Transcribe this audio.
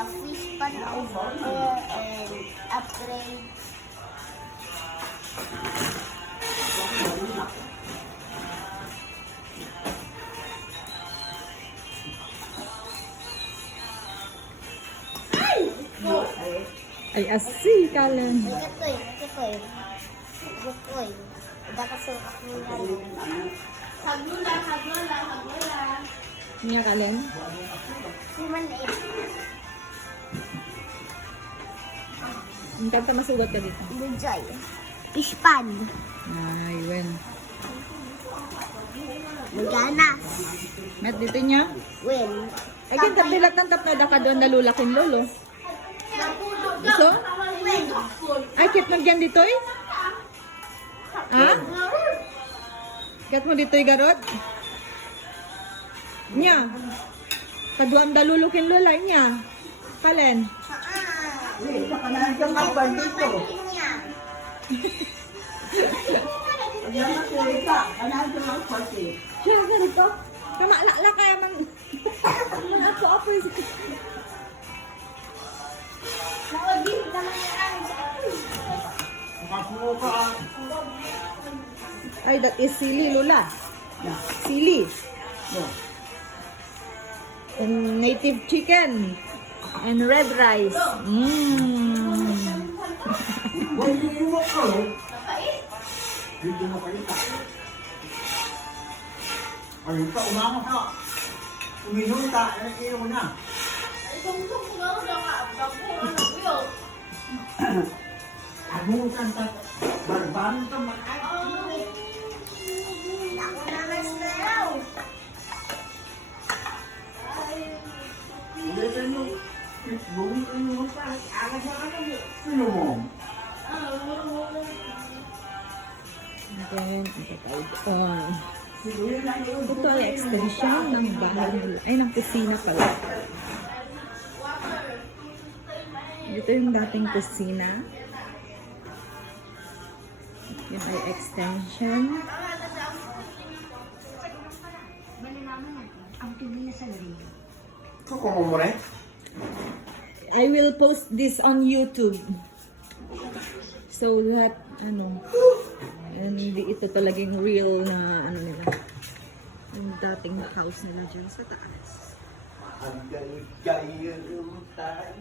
the fish pan over there and upgrade. Ay, asi, Kalen. Ito. Udah kasukat mo yan. Hagula. Niya, Kalen. Human egg. Ang kanta masugat ka dito. Bujay. Fish pan. Ay, wen. Maganas. Met, dito niya. Win. Ay, kanta bilat ng tapnada ka doon nalulakin lolo. Gusto? Win. Ay, kit nagyan dito eh. Ha? Kat mo dito garot? Nya. Kaduan dalulukin lola niya. Kalen. Ito ka na ang kapal dito. Siya, ganito. Kamalala kaya man. Ako, ako. Naudin ka na yan. Ay, that is sili, Lola. Sili. And native chicken. And red rice. Ayun ka, umama ka. Uminom ka, iyo na. Agutan ka, barbaran ka man. Ako na mas-melaw. Hindi ka nyo, buong ka nyo pa, alas na ka na. Sino mo? Then, ito ay extension ng bahay nila. Ay, ng kusina pala. Ito yung dating kusina. Yan ay extension. Kukuha mo rin? I will post this on YouTube. So that, hindi ito talagang real na, nila. Yung dating house nila dyan sa taas. Ang galing tayo.